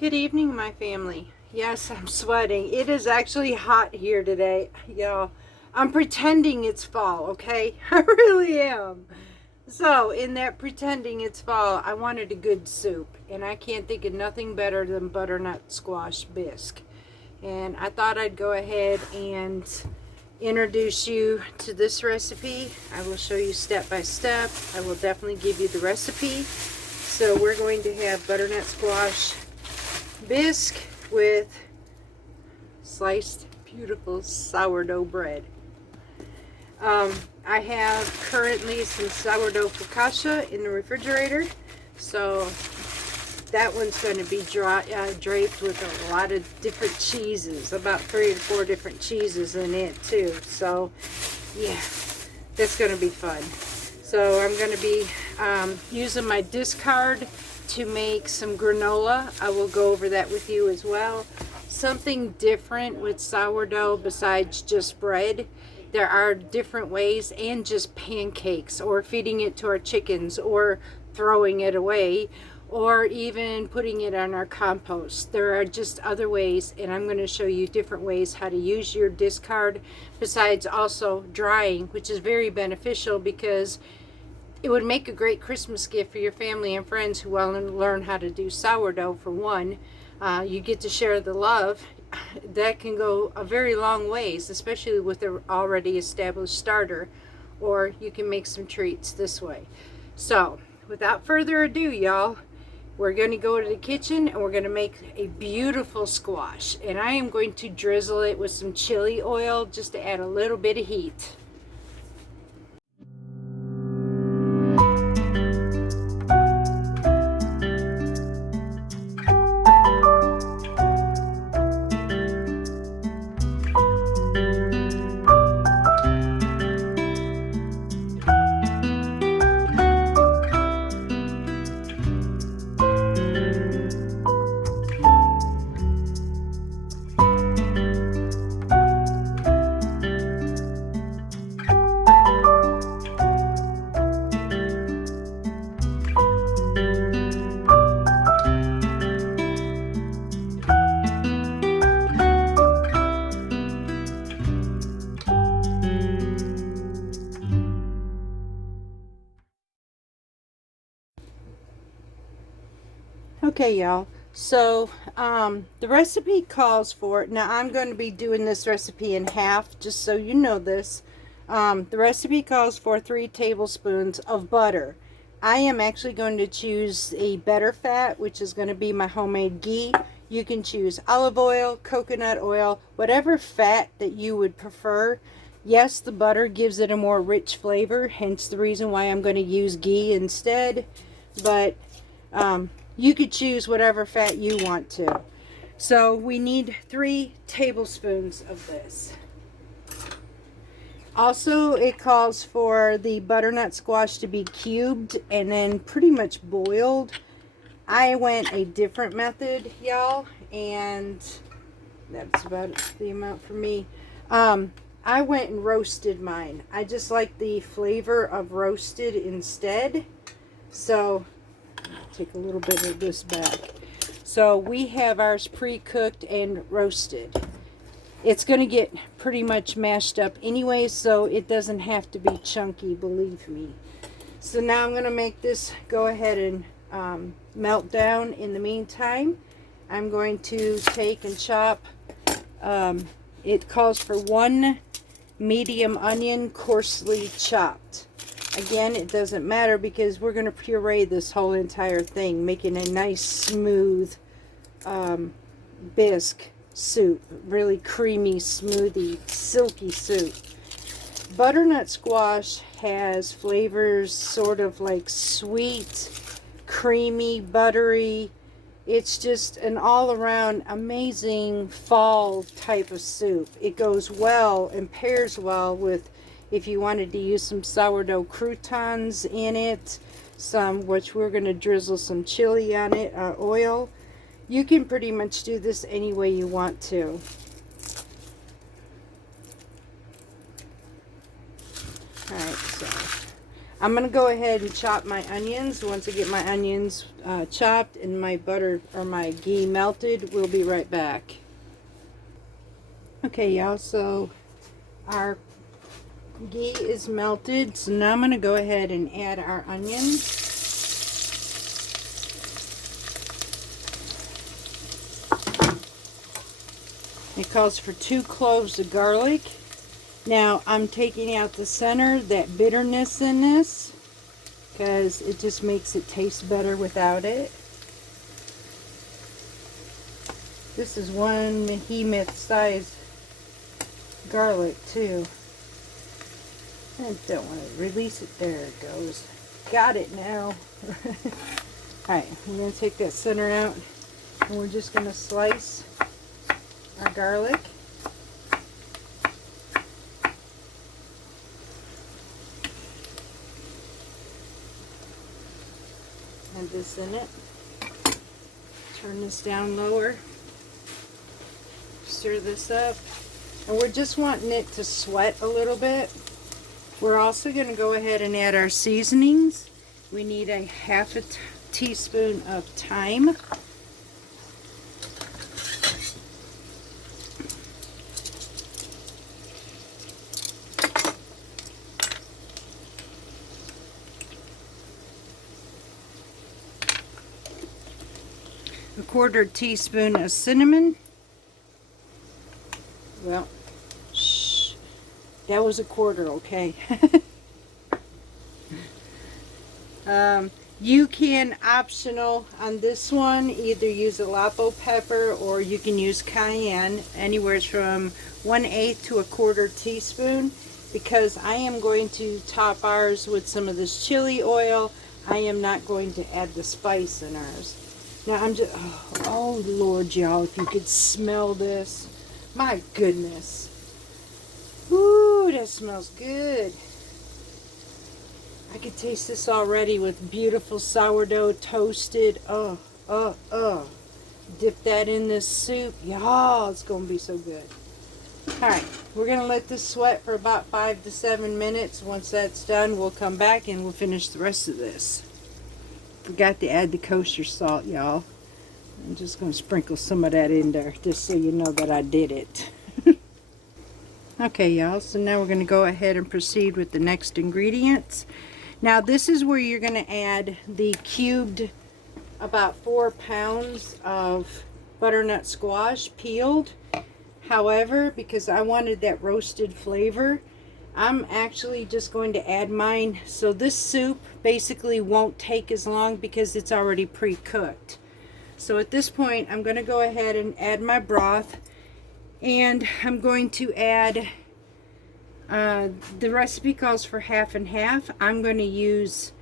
Good evening, my family. Yes, I'm sweating. It is actually hot here today. Y'all, I'm pretending it's fall, okay? I really am. So, in that pretending it's fall, I wanted a good soup, and I can't think of nothing better than butternut squash bisque. And I thought I'd go ahead and introduce you to this recipe. I will show you step by step. I will definitely give you the recipe. So, we're going to have butternut squash bisque with sliced beautiful sourdough bread. I have currently some sourdough focaccia in the refrigerator, so that one's going to be draped with a lot of different cheeses, about 3 or 4 different cheeses in it too. So yeah, that's going to be fun. So I'm going to be using my discard to make some granola. I will go over that with you as well. Something different with sourdough besides just bread. There are different ways, and just pancakes, or feeding it to our chickens, or throwing it away, or even putting it on our compost. There are just other ways, and I'm going to show you different ways how to use your discard, besides also drying, which is very beneficial because it would make a great Christmas gift for your family and friends who want to learn how to do sourdough. For one, you get to share the love. That can go a very long ways, especially with an already established starter, or you can make some treats this way. So without further ado, y'all, we're going to go to the kitchen and we're going to make a beautiful squash, and I am going to drizzle it with some chili oil just to add a little bit of heat. Okay, y'all. So the recipe calls for, now I'm going to be doing this recipe in half, just so you know this. The recipe calls for 3 tablespoons of butter. I am actually going to choose a better fat, which is going to be my homemade ghee. You can choose olive oil, coconut oil, whatever fat that you would prefer. Yes, the butter gives it a more rich flavor, hence the reason why I'm going to use ghee instead. But you could choose whatever fat you want to. So we need 3 tablespoons of this. Also, it calls for the butternut squash to be cubed and then pretty much boiled. I went a different method, y'all, and that's about the amount for me. I went and roasted mine. I just like the flavor of roasted instead. So take a little bit of this back. So we have ours pre-cooked and roasted. It's going to get pretty much mashed up anyway, so it doesn't have to be chunky, believe me. So now I'm going to make this go ahead and melt down. In the meantime, I'm going to take and chop. It calls for 1 medium onion, coarsely chopped. Again, it doesn't matter because we're going to puree this whole entire thing, making a nice smooth bisque soup. Really creamy, smoothie, silky soup. Butternut squash has flavors sort of like sweet, creamy, buttery. It's just an all-around amazing fall type of soup. It goes well and pairs well with, if you wanted to use some sourdough croutons in it, which we're going to drizzle some chili on it, oil. You can pretty much do this any way you want to. Alright, so I'm going to go ahead and chop my onions. Once I get my onions chopped and my butter or my ghee melted, we'll be right back. Okay, y'all, so our ghee is melted. So now I'm going to go ahead and add our onions. It calls for 2 cloves of garlic. Now I'm taking out the center, that bitterness in this, because it just makes it taste better without it. This is 1 behemoth size garlic too. I don't want to release it. There it goes. Got it now. Alright, I'm going to take that center out and we're just going to slice our garlic. Add this in it. Turn this down lower. Stir this up. And we're just wanting it to sweat a little bit. We're also going to go ahead and add our seasonings. We need a half a teaspoon of thyme. A 1/4 teaspoon of cinnamon. Well, shh, that was a 1/4, okay. You can, optional on this one, either use a lapo pepper or you can use cayenne, anywhere from 1/8 to a 1/4 teaspoon, because I am going to top ours with some of this chili oil. I am not going to add the spice in ours. Now I'm just, oh Lord, y'all, if you could smell this. My goodness. Ooh, that smells good. I could taste this already with beautiful sourdough toasted. Dip that in this soup. Y'all, it's going to be so good. Alright, we're going to let this sweat for about 5 to 7 minutes. Once that's done, we'll come back and we'll finish the rest of this. Forgot to add the kosher salt, y'all. I'm just going to sprinkle some of that in there just so you know that I did it. Okay, y'all, so now we're going to go ahead and proceed with the next ingredients. Now this is where you're going to add the cubed, about 4 pounds of butternut squash peeled. However, because I wanted that roasted flavor, I'm actually just going to add mine. So this soup basically won't take as long because it's already pre-cooked. So at this point, I'm going to go ahead and add my broth. And I'm going to add, the recipe calls for half and half. I'm going to use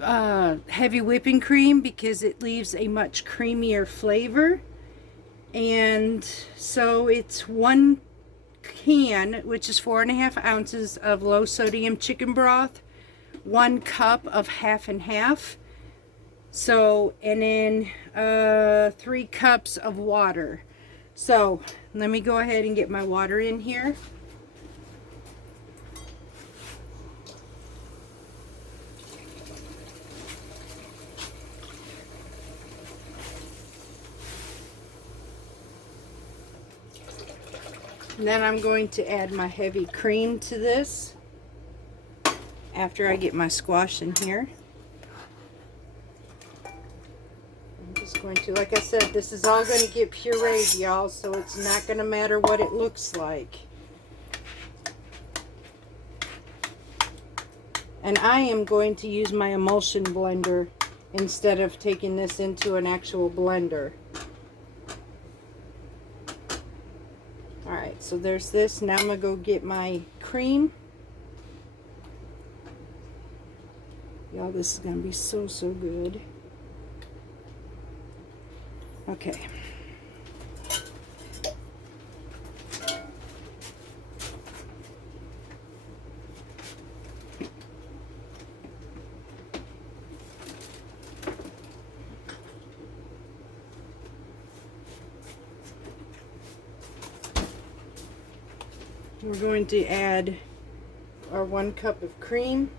heavy whipping cream because it leaves a much creamier flavor. And so it's 1 can, which is 4.5 ounces of low sodium chicken broth, 1 cup of half and half. So, and then 3 cups of water. So let me go ahead and get my water in here. And then I'm going to add my heavy cream to this after I get my squash in here. Going to, like I said, this is all going to get pureed, y'all, so it's not going to matter what it looks like. And I am going to use my emulsion blender instead of taking this into an actual blender. Alright, so there's this. Now I'm going to go get my cream. Y'all, this is going to be so good. Okay. We're going to add our 1 cup of cream.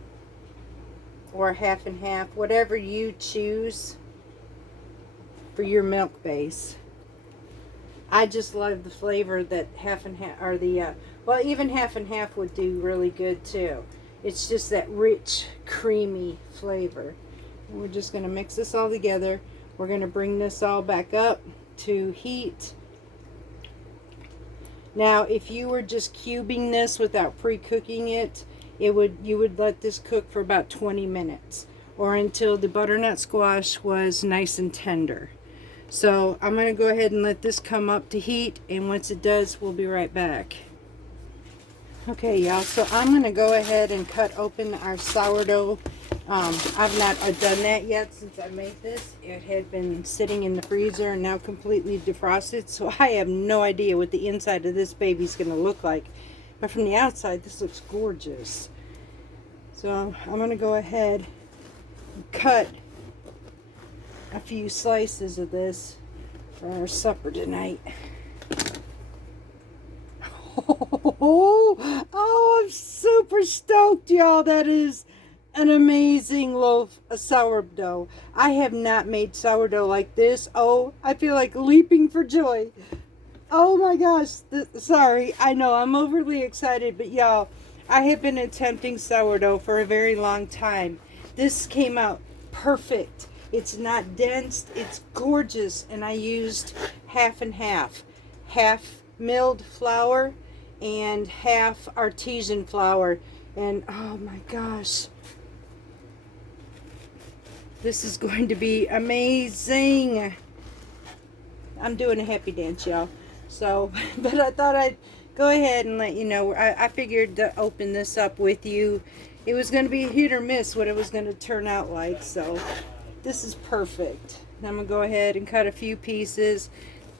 or half and half, whatever you choose for your milk base. I just love the flavor that half and half, or the, well, even half and half would do really good too. It's just that rich, creamy flavor. We're just going to mix this all together. We're going to bring this all back up to heat. Now, if you were just cubing this without pre-cooking it, you would let this cook for about 20 minutes or until the butternut squash was nice and tender. So I'm going to go ahead and let this come up to heat, and once it does, we'll be right back. Okay, y'all, so I'm going to go ahead and cut open our sourdough. I've not done that yet since I made this. It had been sitting in the freezer and now completely defrosted, so I have no idea what the inside of this baby's going to look like. But from the outside, this looks gorgeous. So I'm going to go ahead and cut a few slices of this for our supper tonight. Oh, I'm super stoked, y'all. That is an amazing loaf of sourdough. I have not made sourdough like this. Oh, I feel like leaping for joy. Oh my gosh. Sorry, I know I'm overly excited, but y'all, I have been attempting sourdough for a very long time. This came out perfect. It's not dense, it's gorgeous, and I used half and half. Half milled flour and half artesian flour. And oh my gosh, this is going to be amazing. I'm doing a happy dance, y'all. So, but I thought I'd go ahead and let you know. I figured to open this up with you. It was going to be hit or miss what it was going to turn out like. So this is perfect. Now I'm going to go ahead and cut a few pieces.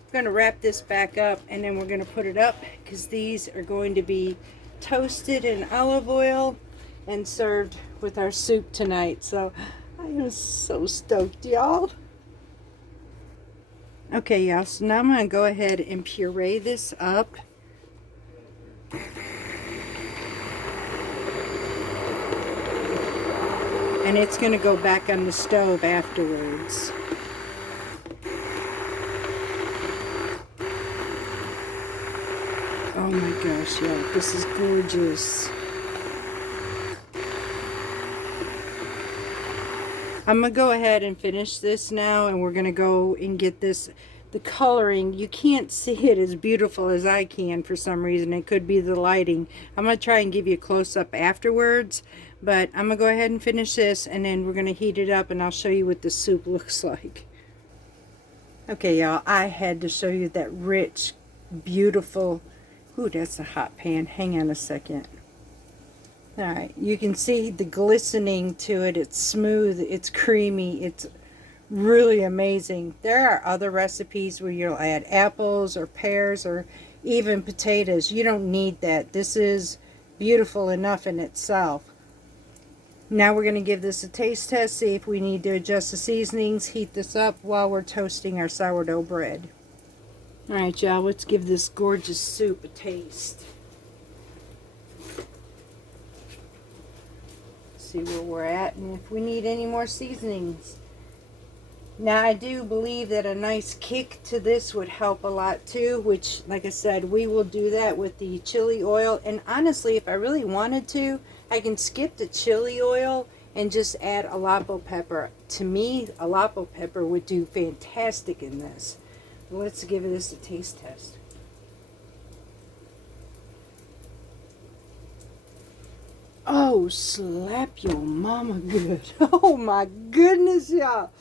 I'm going to wrap this back up, and then we're going to put it up because these are going to be toasted in olive oil and served with our soup tonight. So I am so stoked, y'all. Okay, y'all, so now I'm going to go ahead and puree this up. And it's going to go back on the stove afterwards. Oh my gosh, y'all, this is gorgeous. I'm going to go ahead and finish this now, and we're going to go and get this, the coloring. You can't see it as beautiful as I can for some reason. It could be the lighting. I'm going to try and give you a close-up afterwards, but I'm going to go ahead and finish this, and then we're going to heat it up, and I'll show you what the soup looks like. Okay, y'all, I had to show you that rich, beautiful, ooh, that's a hot pan. Hang on a second. Alright, you can see the glistening to it. It's smooth, it's creamy, it's really amazing. There are other recipes where you'll add apples or pears or even potatoes. You don't need that. This is beautiful enough in itself. Now we're going to give this a taste test, see if we need to adjust the seasonings, heat this up while we're toasting our sourdough bread. Alright, y'all, let's give this gorgeous soup a taste. See where we're at and if we need any more seasonings. Now I do believe that a nice kick to this would help a lot too, which like I said, we will do that with the chili oil. And honestly, if I really wanted to, I can skip the chili oil and just add Alapo pepper. To me, Alapo pepper would do fantastic in this. Let's give this a taste test. Oh, slap your mama good. Oh my goodness, y'all.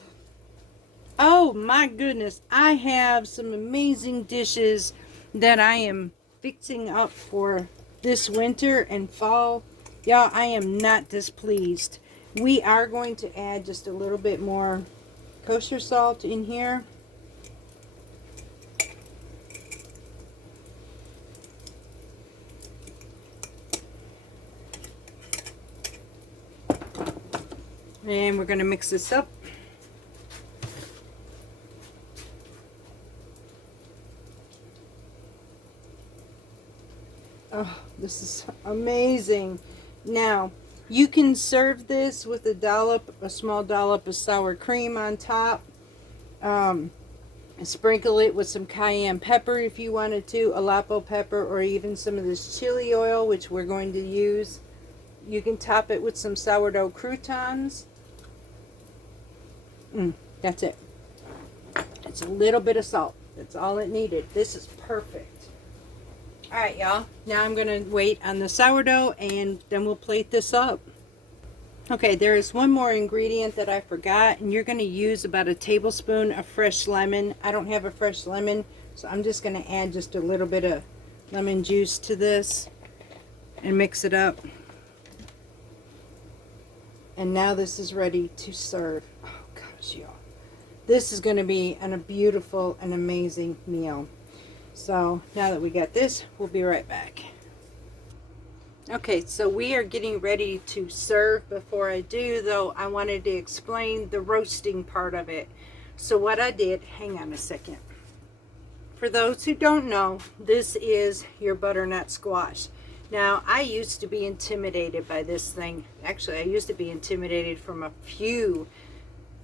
Oh my goodness. I have some amazing dishes that I am fixing up for this winter and fall. Y'all, I am not displeased. We are going to add just a little bit more kosher salt in here. And we're going to mix this up. Oh, this is amazing. Now, You can serve this with a small dollop of sour cream on top. Sprinkle it with some cayenne pepper if you wanted to, Aleppo pepper, or even some of this chili oil, which we're going to use. You can top it with some sourdough croutons. That's it. It's a little bit of salt. That's all it needed. This is perfect. All right, y'all. Now I'm going to wait on the sourdough, and then we'll plate this up. Okay, there is one more ingredient that I forgot, and you're going to use about a tablespoon of fresh lemon. I don't have a fresh lemon, so I'm just going to add just a little bit of lemon juice to this and mix it up. And now this is ready to serve. Oh gosh, y'all. This is going to be a beautiful and amazing meal. So now that we got this, we'll be right back. Okay, so we are getting ready to serve. Before I do, though, I wanted to explain the roasting part of it. So what I did, hang on a second. For those who don't know, this is your butternut squash. Now, I used to be intimidated by this thing. Actually, I used to be intimidated from a few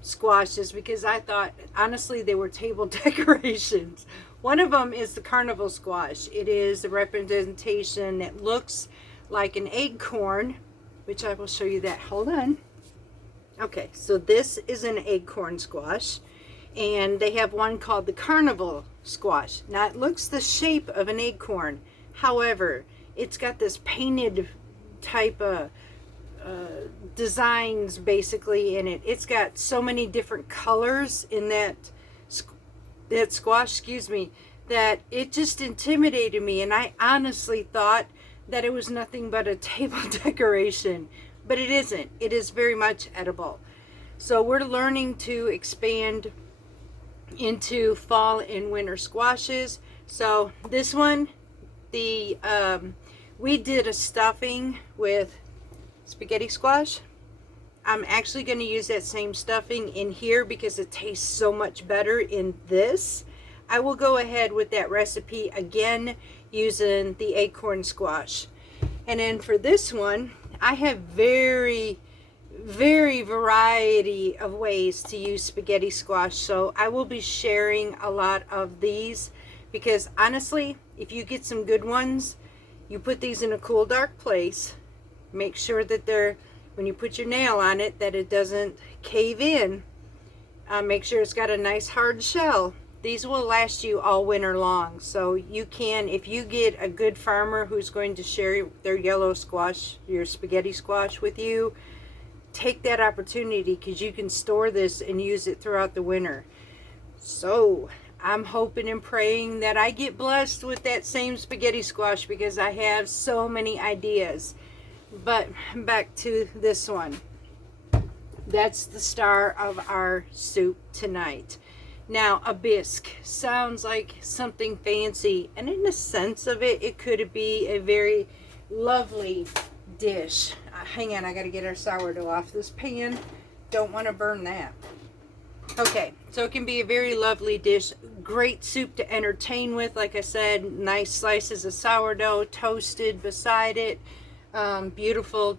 squashes because I thought, honestly, they were table decorations. One of them is the carnival squash. It is a representation that looks like an acorn, which I will show you that. Hold on. Okay, so this is an acorn squash, and they have one called the carnival squash. Now, it looks the shape of an acorn. However, it's got this painted type of designs basically in it. It's got so many different colors in that squash, excuse me, that it just intimidated me, and I honestly thought that it was nothing but a table decoration, but it isn't. It is very much edible. So we're learning to expand into fall and winter squashes. So this one, we did a stuffing with spaghetti squash. I'm actually going to use that same stuffing in here because it tastes so much better in this. I will go ahead with that recipe again using the acorn squash. And then for this one, I have very variety of ways to use spaghetti squash, so I will be sharing a lot of these because honestly, if you get some good ones, you put these in a cool, dark place. Make sure that when you put your nail on it, that it doesn't cave in. Make sure it's got a nice hard shell. These will last you all winter long. So you can, if you get a good farmer who's going to share their yellow squash, your spaghetti squash with you, take that opportunity because you can store this and use it throughout the winter. So I'm hoping and praying that I get blessed with that same spaghetti squash because I have so many ideas. But back to this one. That's the star of our soup tonight. Now, a bisque sounds like something fancy, and in the sense of it, it could be a very lovely dish. Hang on, I got to get our sourdough off this pan. Don't want to burn that. Okay, so it can be a very lovely dish. Great soup to entertain with. Like I said, nice slices of sourdough toasted beside it. Beautiful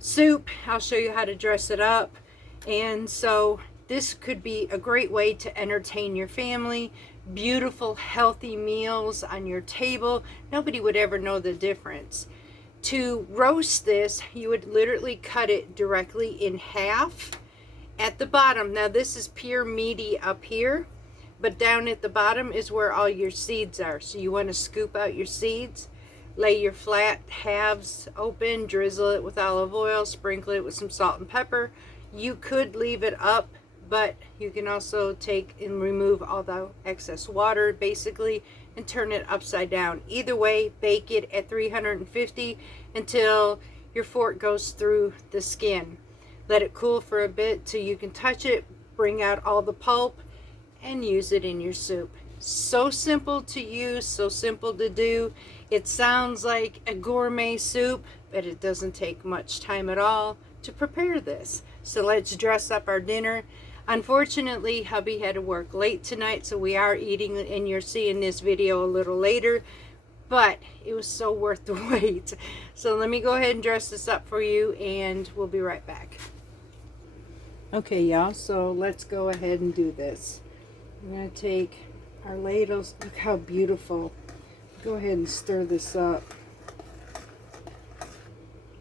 soup. I'll show you how to dress it up. And so this could be a great way to entertain your family. Beautiful, healthy meals on your table. Nobody would ever know the difference. To roast this, you would literally cut it directly in half at the bottom. Now this is pure meaty up here, but down at the bottom is where all your seeds are. So you want to scoop out your seeds, lay your flat halves open, drizzle it with olive oil, sprinkle it with some salt and pepper. You could leave it up, but you can also take and remove all the excess water basically and turn it upside down. Either way, bake it at 350 until your fork goes through the skin. Let it cool for a bit till you can touch it, bring out all the pulp, and use it in your soup. So simple to use, so simple to do. It sounds like a gourmet soup, but it doesn't take much time at all to prepare this. So let's dress up our dinner. Unfortunately, hubby had to work late tonight, so we are eating, and you're seeing this video a little later. but it was so worth the wait. So let me go ahead and dress this up for you, and we'll be right back. Okay, y'all, so let's go ahead and do this. I'm going to take our ladles. Look how beautiful. Go ahead and stir this up.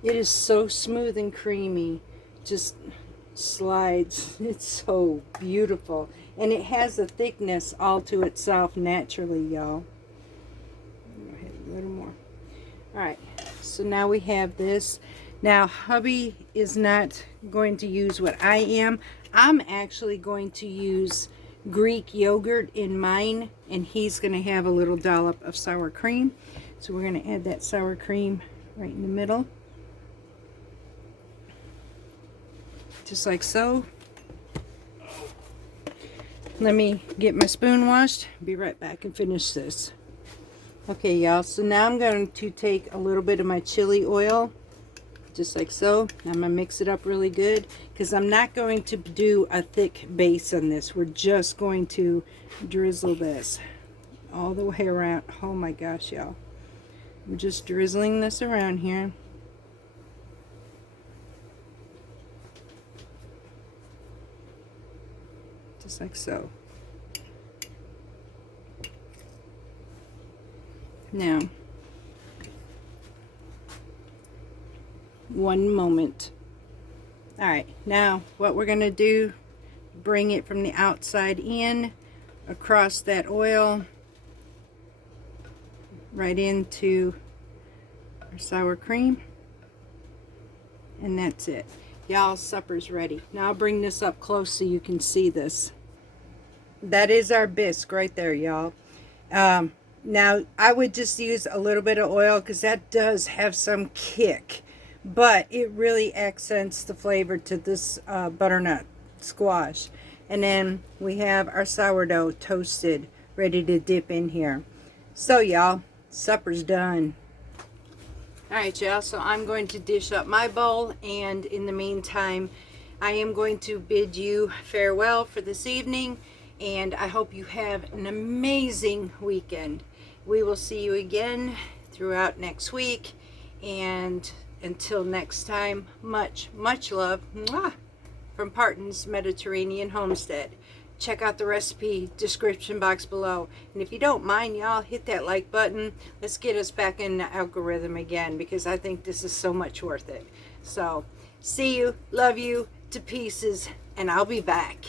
It is so smooth and creamy. Just slides. It's so beautiful. And it has a thickness all to itself naturally, y'all. Go ahead, a little more. Alright, so now we have this. Now, hubby is not going to use what I am. I'm actually going to use Greek yogurt in mine, and he's going to have a little dollop of sour cream. So we're going to add that sour cream right in the middle. Just like so. Let me get my spoon washed. Be right back and finish this. Okay, y'all, so now I'm going to take a little bit of my chili oil, just like so. I'm going to mix it up really good, because I'm not going to do a thick base on this. We're just going to drizzle this all the way around. Oh my gosh, y'all. We're just drizzling this around here. Just like so. Now, one moment. Alright, now what we're going to do, bring it from the outside in, across that oil, right into our sour cream, and that's it. Y'all, supper's ready. Now I'll bring this up close so you can see this. That is our bisque right there, y'all. Now I would just use a little bit of oil, because that does have some kick, but it really accents the flavor to this butternut squash. And then we have our sourdough toasted, ready to dip in here. So y'all, supper's done. Alright, y'all, so I'm going to dish up my bowl, and in the meantime I am going to bid you farewell for this evening, and I hope you have an amazing weekend. We will see you again throughout next week, and until next time, much love from Parton's Mediterranean Homestead. Check out the recipe description box below, and if you don't mind, y'all, hit that like button. Let's get us back in the algorithm again, because I think this is so much worth it. So see you, love you to pieces, and I'll be back.